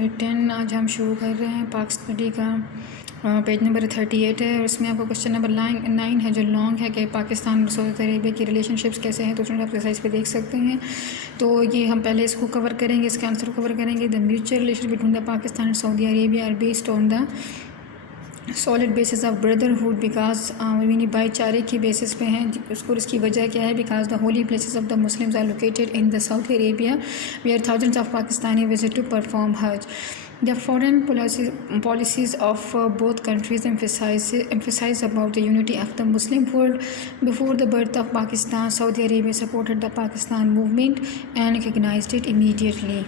यूनिट 10 आज हम शुरू कर रहे हैं पाक स्टडी का। पेज नंबर 38 है और इसमें आपको क्वेश्चन नंबर 9 है जो लॉन्ग है कि पाकिस्तान और सऊदी अरेबिया की रिलेशनशिप्स कैसे हैं, तो उसमें आप एक्सरसाइज पे देख सकते हैं। तो ये हम पहले इसको कवर करेंगे, इसके आंसर को कवर करेंगे। The mutual relation between the Pakistan and Saudi Arabia are based on the solid basis of brotherhood because यानी भाईचारे की बेसिस पे हैं। उसको इसकी वजह क्या है? Because the holy places of the Muslims are located in the south Arabia where thousands of Pakistani visit to perform हज। The foreign policies of both countries emphasize about the unity of the Muslim world. Before the birth of Pakistan, Saudi Arabia supported the Pakistan movement and recognized it immediately.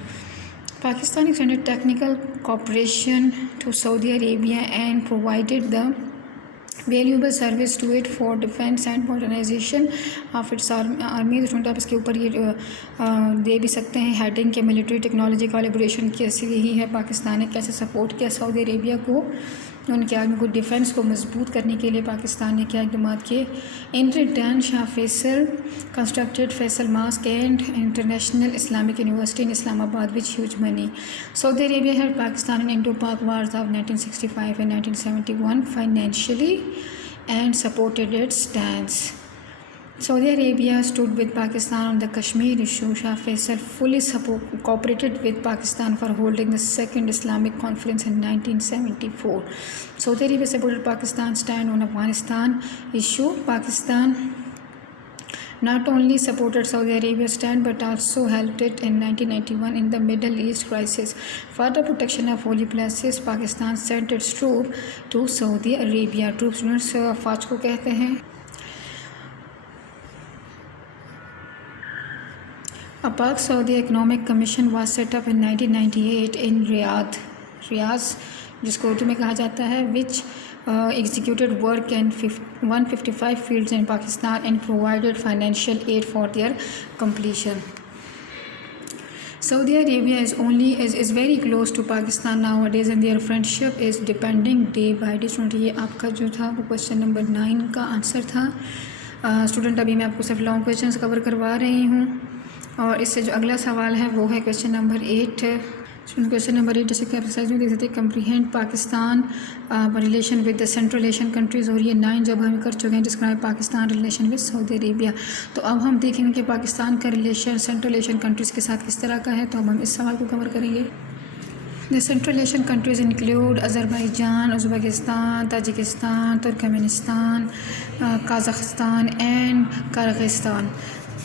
Pakistan extended technical cooperation to Saudi Arabia and provided the valuable service to it for defence and modernisation of its army. तो आप इसके ऊपर ये दे भी सकते हैं हेडिंग के military technology collaboration कैसे यही है, पाकिस्तान ने कैसे सपोर्ट किया सऊदी अरेबिया को उनके आगे को डिफेंस को मजबूत करने के लिए पाकिस्तान ने क्या इक़दाम किए। इन रिटर्न शाह फैसल कंस्ट्रक्टेड Faisal mask and international Islamic university in इस्लामाबाद which huge money. Saudi Arabia help Pakistan इन इंडो पाक वार्स ऑफ 1965 and 1971 financially and supported its stance. Saudi Arabia stood with Pakistan on the Kashmir issue. Shah Faisal fully cooperated with Pakistan for holding the Second Islamic Conference in 1974. Saudi Arabia supported Pakistan's stand on Afghanistan issue. Pakistan not only supported Saudi Arabia's stand but also helped it in 1991 in the Middle East crisis. For the protection of holy places, Pakistan sent its troops to Saudi Arabia. Troops फौज को कहते हैं। A Pak-Saudi Economic Commission was set up in 1998 in Riyadh, जिसको उर्दू में कहा जाता है, which executed work in 155 fields in Pakistan and provided financial aid for their completion. Saudi Arabia is very close to Pakistan nowadays and their friendship is depending day by day. Student ये आपका जो था वो question number 9 का आंसर था। स्टूडेंट अभी मैं आपको सिर्फ लॉन्ग क्वेश्चंस कवर करवा रही हूँ और इससे जो अगला सवाल है वो है क्वेश्चन नंबर 8। क्वेश्चन नंबर 8 जैसे कि आप एक्सरसाइज में देख सकते हैं, कंप्रीहेंड Pakistan relation with the central Asian countries, और ये 9 जब हम कर चुके हैं जिसका Pakistan relation with Saudi Arabia. तो अब हम देखेंगे कि पाकिस्तान का रिलेशन सेंट्रल एशियन कंट्रीज़ के साथ किस तरह का है। तो अब हम इस सवाल को कवर करेंगे। The central Asian countries include Azerbaijan, Uzbekistan, Tajikistan, Turkmenistan, Kazakhstan and Kyrgyzstan.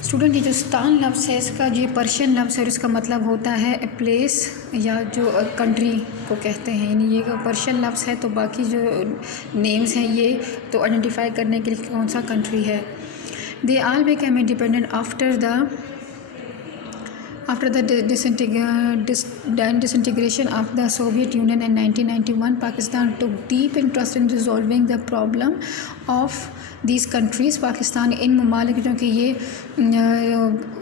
Student ये जो स्तान लफ्ज़ है इसका ये पर्शियन लफ्ज़ है और इसका मतलब होता है ए प्लेस या जो कंट्री को कहते हैं, यानी ये पर्शियन लफ्ज़ है। तो बाकी जो नेम्स हैं ये तो आइडेंटिफाई करने के लिए कौन सा कंट्री है। They all became independent after the disintegration of the Soviet Union in 1991. Pakistan took deep interest in resolving the problem of these countries. Pakistan इन ममालिक जो कि ये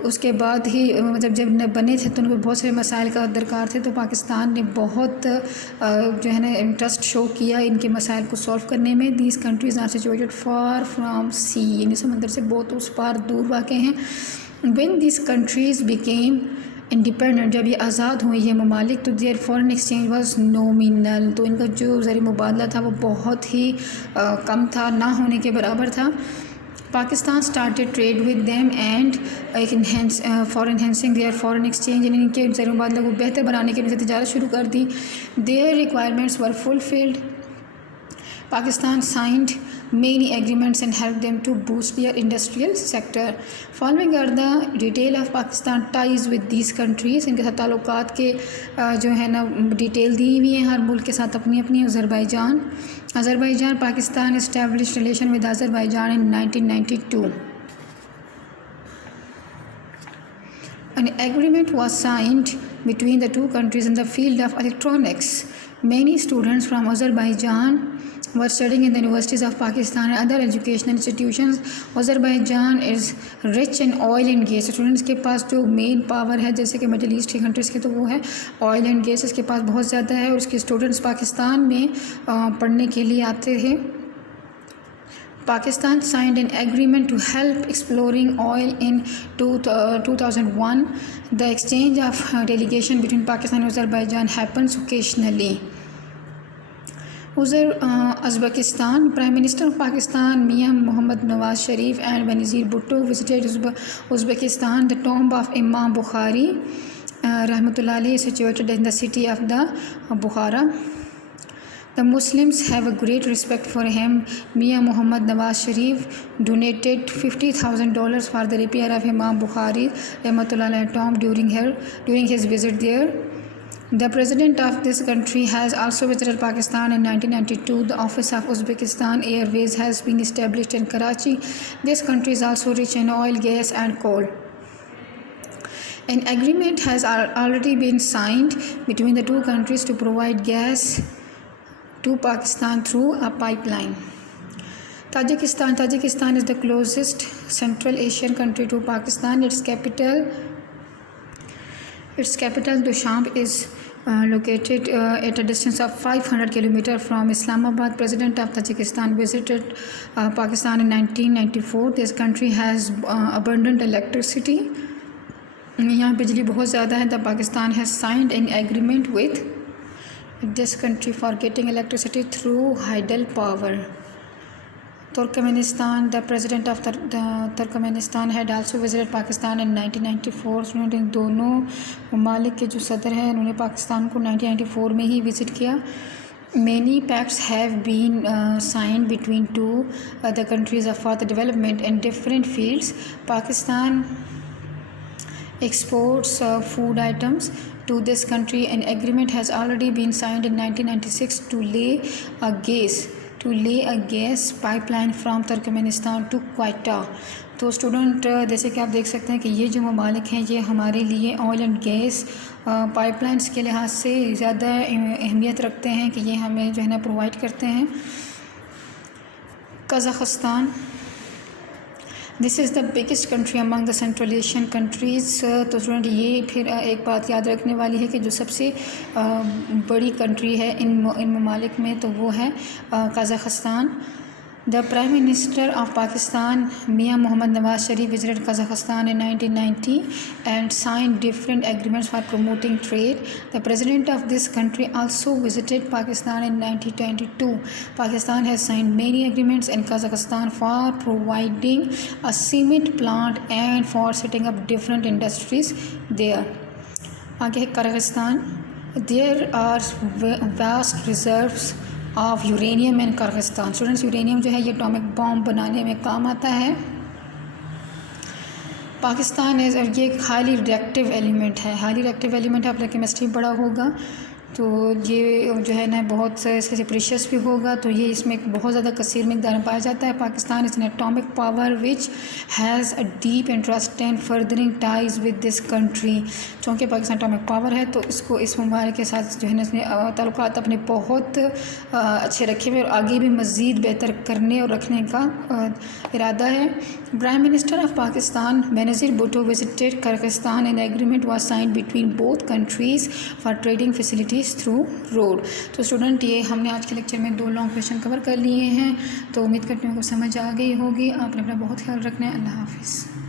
उसके बाद ही मतलब जब बने थे तो उनको बहुत सारे मसाइल का दरकार थे, तो पाकिस्तान ने बहुत जो है ना इंटरेस्ट शो किया इनके मसाइल को सॉल्व करने में। These countries are situated far from sea, यानी समंदर से बहुत उस पार दूर वाक़ हैं। When these countries became independent, जब ये आज़ाद हुए ये ममालिक, तो their foreign exchange was nominal, तो इनका जो ज़रिए मुबादला था वो बहुत ही कम था, ना होने के बराबर था। Pakistan started trade with them and for enhancing their foreign exchange, यानी इनके ज़रिए मुबादला को बेहतर बनाने के लिए तजारत शुरू कर दी। Their requirements were fulfilled. Pakistan signed many agreements and helped them to boost their industrial sector. Following are the detail of Pakistan ties with these countries. इनके साथ ताल्लुकात के जो है ना डिटेल दी हुई है हर मुल्क के साथ अपनी अपनी। अज़रबैजान Pakistan established relation with Azerbaijan in 1992. An agreement was signed between the two countries in the field of electronics. Many students from Azerbaijan were studying in the universities of Pakistan and other educational institutions. Azerbaijan is rich in oil and gas. Students के पास जो main power है जैसे कि middle east की कंट्रीज़ के, तो वो है ऑयल एंड गैस, इसके पास बहुत ज़्यादा है और उसके स्टूडेंट्स पाकिस्तान में पढ़ने के लिए आते हैं। Pakistan signed an agreement to help exploring oil in 2001. The exchange of delegation between Pakistan and Azerbaijan happens occasionally. Uzbekistan Prime Minister of Pakistan Mian Mohammad Nawaz Sharif and Benazir Bhutto visited Uzbekistan. The tomb of Imam Bukhari Rahmatullah alayhi is situated in the city of the Bukhara. The Muslims have a great respect for him. Mian Mohammad Nawaz Sharif donated $50,000 for the repair of Imam Bukhari Rahmatullah alayhi tomb during his visit there. The president of this country has also visited Pakistan in 1992. The office of Uzbekistan Airways has been established in Karachi. This country is also rich in oil, gas and coal. An agreement has already been signed between the two countries to provide gas to Pakistan through a pipeline. Tajikistan is the closest Central Asian country to Pakistan. Its capital Dushanbe is located at a distance of 500 km from Islamabad. President of Tajikistan visited Pakistan in 1994. This country has abundant electricity. यहाँ बिजली बहुत ज़्यादा है. The Pakistan has signed an agreement with this country for getting electricity through hydropower. Turkmenistan, the president of Turkmenistan had also visited Pakistan in 1994. उन्होंने दोनों ममालिक के जो सदर हैं उन्होंने पाकिस्तान को 1994 में ही विज़िट किया. Many pacts have been signed between two the countries for the development in different fields. Pakistan exports food items to this country. An agreement has already been signed in 1996 to lay a gas pipeline from Turkmenistan to Quetta. तो स्टूडेंट जैसे कि आप देख सकते हैं कि ये जो ममालिक हैं ये हमारे लिए ऑयल एंड गैस पाइपलाइंस के लिहाज से ज़्यादा अहमियत रखते हैं कि ये हमें जो है ना प्रोवाइड करते हैं. Kazakhstan, this is the biggest country among the central Asian countries. तो स्टूडेंट ये फिर एक बात याद रखने वाली है कि जो सबसे बड़ी कंट्री है इन ममालिक में तो वो है Kazakhstan. The Prime Minister of Pakistan, Mian Mohammad Nawaz Sharif, visited Kazakhstan in 1990 and signed different agreements for promoting trade. The President of this country also visited Pakistan in 1922. Pakistan has signed many agreements in Kazakhstan for providing a cement plant and for setting up different industries there. आगे है Kyrgyzstan. There are vast reserves of uranium in Kyrgyzstan. Students uranium जो है ये atomic bomb बनाने में काम आता है. पाकिस्तान इज़ ये एक हाईली रिएक्टिव एलिमेंट है. आपने केमिस्ट्री पढ़ा होगा. तो ये जो है ना बहुत इसके प्रीशियस भी होगा. तो ये इसमें एक बहुत ज़्यादा कसीर मिकदार में पाया जाता है. Pakistan is an atomic power which has a deep interest and furthering ties with this country. चूँकि पाकिस्तान एटॉमिक पावर है तो इसको इस ममालिक के साथ जो है ना इसने ताल्लुकात अपने बहुत अच्छे रखे हुए और आगे भी मज़ीद बेहतर करने और रखने का इरादा है. प्राइम मिनिस्टर ऑफ पाकिस्तान बेनज़ीर Bhutto visited Kyrgyzstan and agreement was signed between both countries for trading facilities through road. तो स्टूडेंट ये हमने आज के लेक्चर में 2 लॉन्ग क्वेश्चन कवर कर लिए हैं. तो उम्मीद करती हूँ आपको समझ आ गई होगी. आपने अपना बहुत ख्याल रखना है. अल्लाह हाफिज़.